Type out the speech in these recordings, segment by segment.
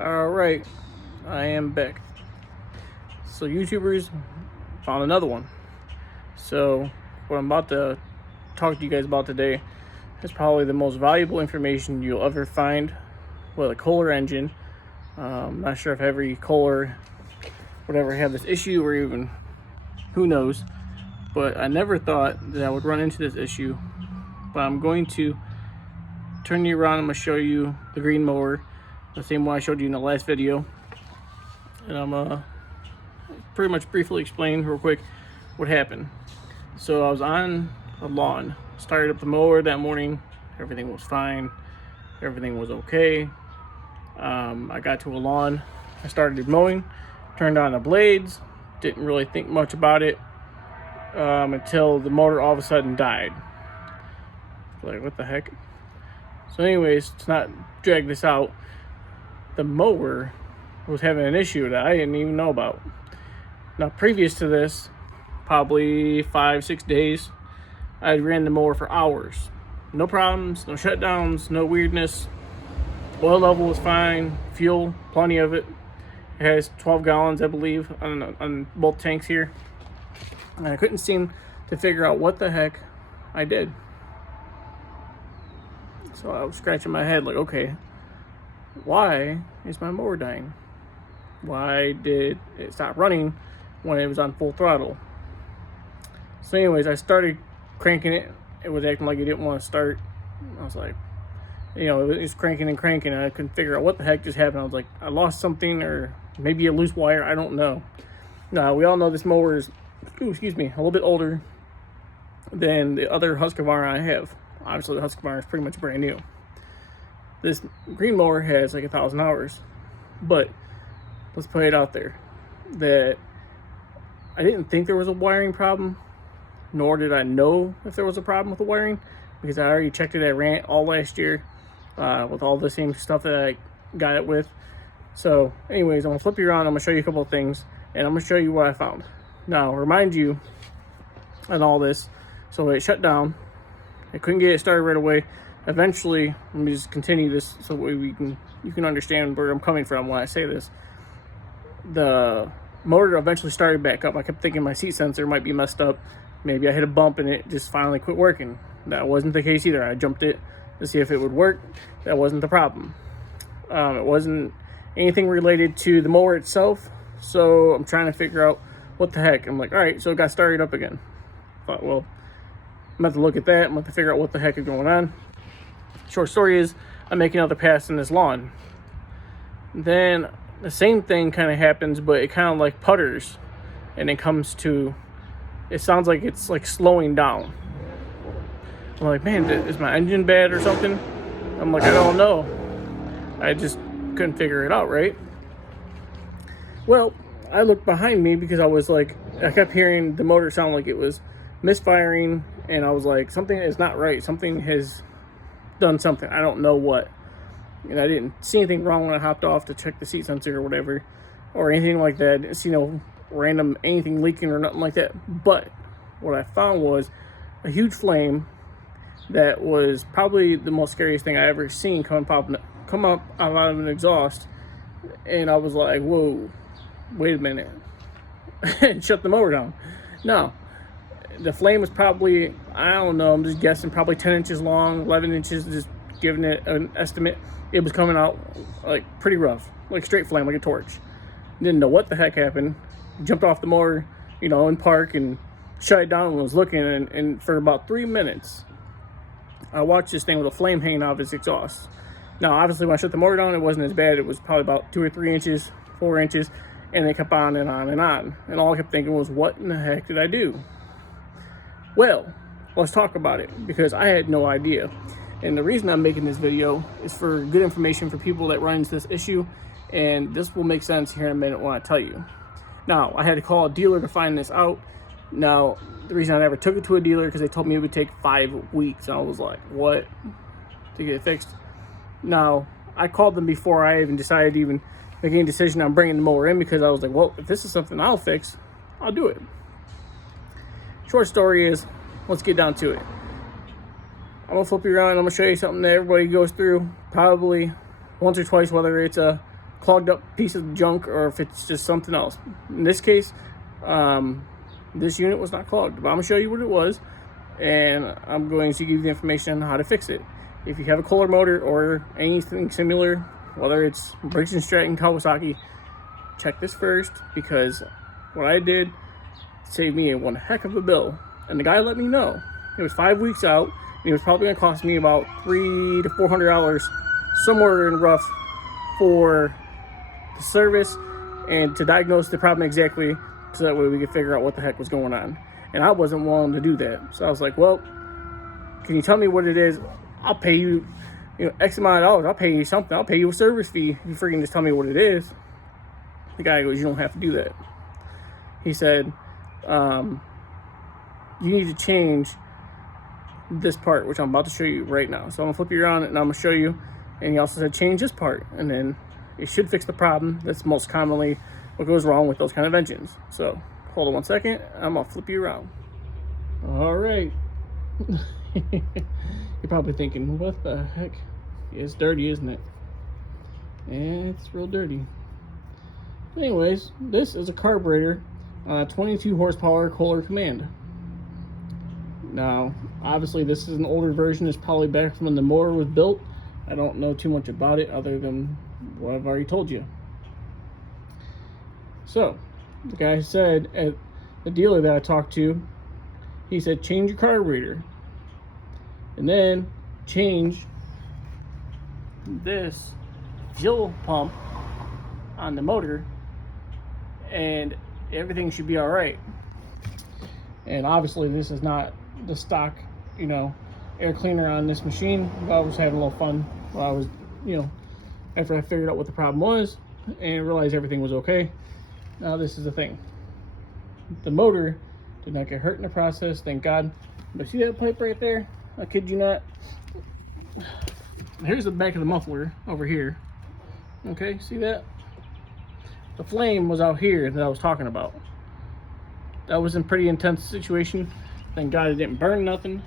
All right, I am back. So YouTubers found another one. So what I'm about to talk to you guys about today is probably the most valuable information you'll ever find with a Kohler engine. Not sure if every Kohler would ever have this issue, or even who knows, but I never thought that I would run into this issue. But I'm going to turn you around. I'm going to show you the green mower, the same one I showed you in the last video, and I'm pretty much briefly explain real quick what happened. So I was on a lawn, started up the mower that morning, everything was fine, everything was okay. I got to a lawn, I started mowing, turned on the blades, didn't really think much about it until the motor all of a sudden died. Like, what the heck? So anyways, to not drag this out, the mower was having an issue that I didn't even know about. Now, previous to this, probably 5-6 days, I ran the mower for hours. No problems, no shutdowns, no weirdness. Oil level was fine, fuel, plenty of it. It has 12 gallons, I believe, on both tanks here. And I couldn't seem to figure out what the heck I did. So I was scratching my head like, okay, why is my mower dying? Why did it stop running when it was on full throttle? So anyways, I started cranking it. It was acting like it didn't want to start. I was like, it was cranking and cranking, and I couldn't figure out what the heck just happened. I was like, I lost something, or maybe a loose wire, I don't know. Now, we all know this mower is, a little bit older than the other Husqvarna I have. Obviously, the Husqvarna is pretty much brand new. This green mower has like 1,000 hours, but let's put it out there that I didn't think there was a wiring problem, nor did I know if there was a problem with the wiring, because I already checked it at Rant all last year with all the same stuff that I got it with. So anyways, I'm gonna flip you around, I'm gonna show you a couple of things, and I'm gonna show you what I found. Now, remind you on all this, so it shut down. I couldn't get it started right away. Eventually, let me just continue this so you can understand where I'm coming from when I say this. The motor eventually started back up. I kept thinking my seat sensor might be messed up. Maybe I hit a bump and it just finally quit working. That wasn't the case either. I jumped it to see if it would work. That wasn't the problem. It wasn't anything related to the mower itself. So I'm trying to figure out what the heck. I'm like, all right, so it got started up again. Thought, well, I'm going to have to look at that. I'm going to have to figure out what the heck is going on. Short story is, I'm making another pass in this lawn. Then the same thing kind of happens, but it kind of like putters. And it comes to, it sounds like it's like slowing down. I'm like, man, is my engine bad or something? I'm like, I don't know. I just couldn't figure it out, right? Well, I looked behind me because I was like, I kept hearing the motor sound like it was misfiring, and I was like, something is not right. Something has done something. I don't know what. And I didn't see anything wrong when I hopped off to check the seat sensor or whatever, or anything like that. I didn't see no random anything leaking or nothing like that. But what I found was a huge flame that was probably the most scariest thing I ever seen come up out of an exhaust. And I was like, whoa, wait a minute. And shut the mower down. No. The flame was probably, I don't know, I'm just guessing, probably 10 inches long, 11 inches, just giving it an estimate. It was coming out like pretty rough, like straight flame, like a torch. Didn't know what the heck happened. Jumped off the mower, in park, and shut it down and was looking. And for about 3 minutes, I watched this thing with a flame hanging out of its exhaust. Now, obviously, when I shut the motor down, it wasn't as bad. It was probably about 2 or 3 inches, 4 inches, and it kept on and on and on. And all I kept thinking was, what in the heck did I do? Well, let's talk about it, because I had no idea. And the reason I'm making this video is for good information for people that run into this issue, and this will make sense here in a minute when I tell you. Now, I had to call a dealer to find this out. Now, the reason I never took it to a dealer because they told me it would take 5 weeks, and I was like, what? To get it fixed? Now, I called them before I even decided to even make any decision on bringing the mower in, because I was like, well, if this is something I'll fix, I'll do it. Short story is, let's get down to it. I'm going to flip you around and I'm going to show you something that everybody goes through probably once or twice, whether it's a clogged up piece of junk or if it's just something else. In this case, this unit was not clogged, but I'm gonna show you what it was, and I'm going to give you the information on how to fix it. If you have a Kohler motor or anything similar, whether it's Briggs & Stratton, Kawasaki, check this first, because what I did saved me one heck of a bill. And the guy let me know it was 5 weeks out, and it was probably going to cost me about $300 to $400, somewhere in rough, for the service and to diagnose the problem exactly, so that way we could figure out what the heck was going on. And I wasn't willing to do that, so I was like, well, can you tell me what it is? I'll pay you, X amount of dollars. I'll pay you something. I'll pay you a service fee. You freaking just tell me what it is. The guy goes, you don't have to do that. He said, you need to change this part, which I'm about to show you right now. So I'm gonna flip you around and I'm gonna show you. And he also said, change this part, and then it should fix the problem. That's most commonly what goes wrong with those kind of engines. So hold on 1 second. I'm gonna flip you around. All right. You're probably thinking, what the heck? It's dirty, isn't it? And it's real dirty. Anyways, this is a carburetor on a 22 horsepower Kohler Command. Now, obviously this is an older version. It's probably back from when the motor was built. I don't know too much about it other than what I've already told you. So, the guy said at the dealer that I talked to, he said, change your carburetor. And then change this fuel pump on the motor, and everything should be all right. And obviously this is not the stock, air cleaner on this machine. I was having a little fun while I was, after I figured out what the problem was and realized everything was okay. Now this is the thing. The motor did not get hurt in the process, thank God. But see that pipe right there? I kid you not. Here's the back of the muffler over here. Okay, see that? The flame was out here that I was talking about. That was a pretty intense situation. Thank God it didn't burn nothing.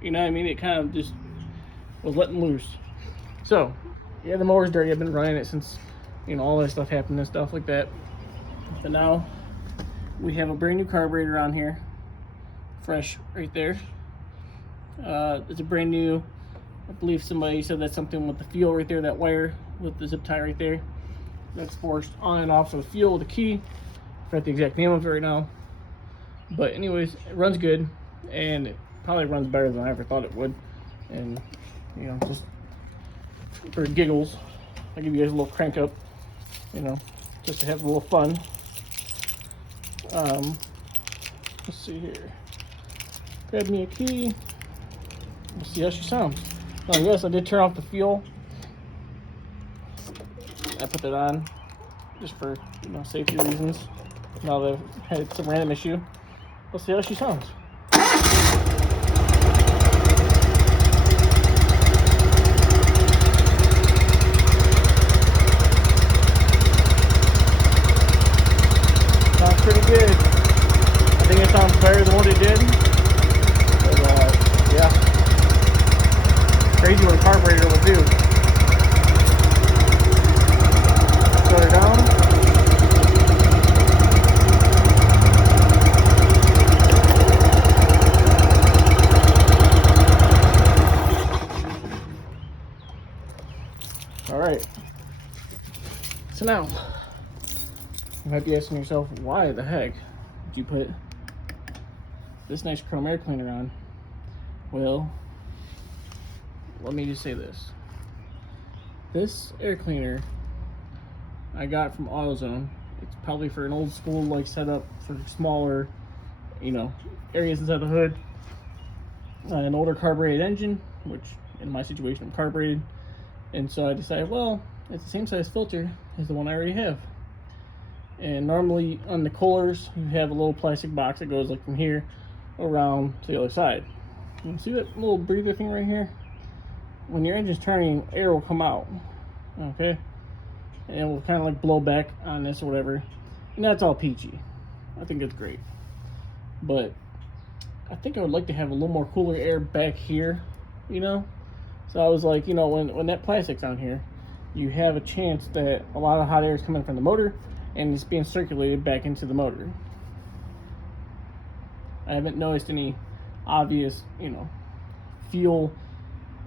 You know what I mean? It kind of just was letting loose. So, yeah, the motor's dirty. I've been running it since, all that stuff happened and stuff like that. But now we have a brand new carburetor on here. Fresh right there. It's a brand new, I believe somebody said that's something with the fuel right there, that wire with the zip tie right there. That's forced on and off, so the fuel, the key, I forgot the exact name of it right now. But anyways, it runs good, and it probably runs better than I ever thought it would. And, just for giggles, I'll give you guys a little crank up, just to have a little fun. Let's see here. Grab me a key. Let's see how she sounds. Now, yes, I did turn off the fuel. I put that on just for safety reasons. Now that I've had some random issue. Let's see how she sounds. Sounds pretty good. I think it sounds better than what it did. But, yeah. Crazy what a carburetor will do. Shut her down. All right. So now, you might be asking yourself, why the heck did you put this nice chrome air cleaner on? Well, let me just say this. This air cleaner I got from AutoZone. It's probably for an old school like setup for smaller, areas inside the hood. An older carbureted engine, which in my situation I'm carbureted. And so I decided, well, it's the same size filter as the one I already have. And normally on the Kohlers, you have a little plastic box that goes like from here around to the other side. You see that little breather thing right here? When your engine's turning, air will come out, okay? And it will kind of like blow back on this or whatever. And that's all peachy. I think it's great. But I think I would like to have a little more cooler air back here, So I was like, when that plastic's on here, you have a chance that a lot of hot air is coming from the motor and it's being circulated back into the motor. I haven't noticed any obvious, fuel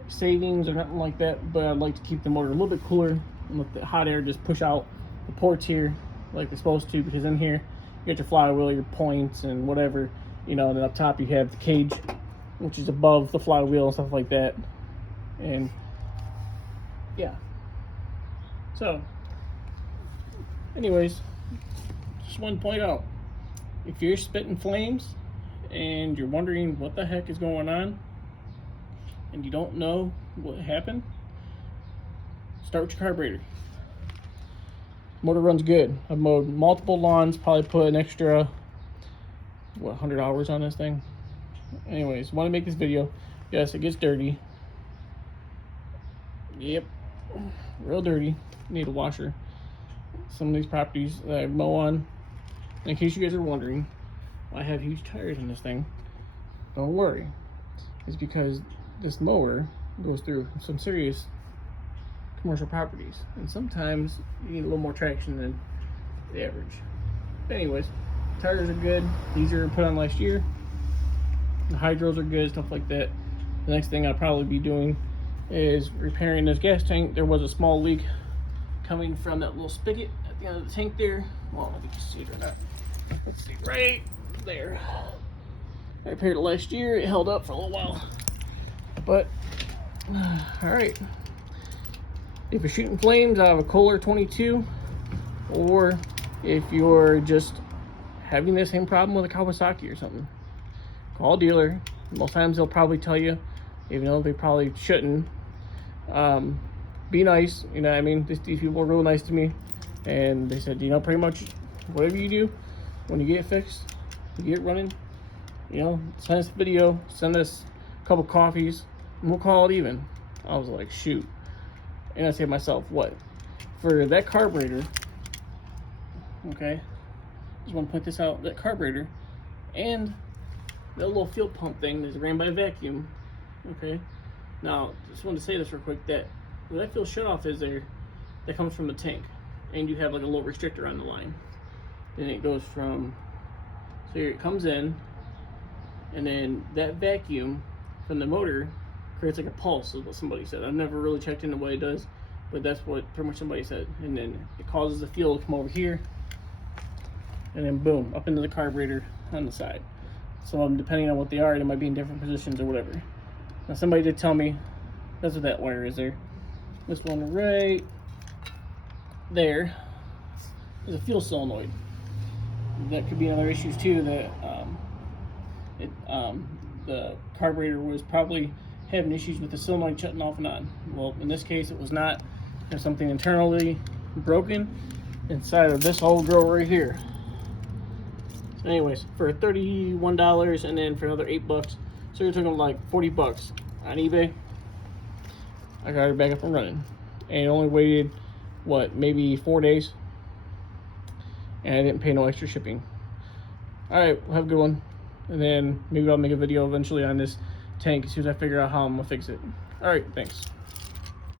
savings or nothing like that, but I'd like to keep the motor a little bit cooler and let the hot air just push out the ports here like they're supposed to, because in here you got your flywheel, your points, and whatever, and then up top you have the cage, which is above the flywheel and stuff like that. And yeah, so anyways, just want to point out, if you're spitting flames and you're wondering what the heck is going on and you don't know what happened, start with your carburetor. Motor runs good. I've mowed multiple lawns, probably put an extra 100 hours on this thing. Anyways, want to make this video. Yes, it gets dirty. Yep, real dirty. Need a washer. Some of these properties that I mow on, in case you guys are wondering, I have huge tires in this thing. Don't worry. It's because this mower goes through some serious commercial properties, and sometimes you need a little more traction than the average. But anyways, tires are good. These are put on last year. The hydros are good, stuff like that. The next thing I'll probably be doing is repairing this gas tank. There was a small leak coming from that little spigot at the end of the tank there. Well, I think you see it or not. Let's see, right there. I repaired it last year. It held up for a little while, but all right. If you're shooting flames out of a Kohler 22, or if you're just having the same problem with a Kawasaki or something, call a dealer. Most times they'll probably tell you, even though they probably shouldn't. Be nice, you know what I mean? These people are real nice to me, and they said, pretty much whatever you do, when you get it fixed, you get it running, send us a video, send us a couple coffees, and we'll call it even. I was like, shoot. And I say to myself, what? For that carburetor, okay, just want to point this out, that carburetor and that little fuel pump thing that's ran by a vacuum, okay? Now, just wanted to say this real quick, that where that fuel shutoff is there, that comes from the tank, and you have like a little restrictor on the line. And it goes from, so here it comes in, and then that vacuum from the motor creates like a pulse, is what somebody said. I've never really checked into what it does, but that's what pretty much somebody said. And then it causes the fuel to come over here, and then boom, up into the carburetor on the side. So depending on what they are, they might be in different positions or whatever. Now somebody did tell me that's what that wire is there. This one right there is a fuel solenoid. That could be another issue too, that the carburetor was probably having issues with the solenoid shutting off and on. Well, in this case, it was not. There's something internally broken inside of this whole drill right here. So anyways, for $31, and then for another $8, so you're talking like $40 on eBay. I got it back up and running, and it only waited maybe 4 days, and I didn't pay no extra shipping. All right, well, have a good one, and then maybe I'll make a video eventually on this tank as soon as I figure out how I'm gonna fix it. All right, thanks.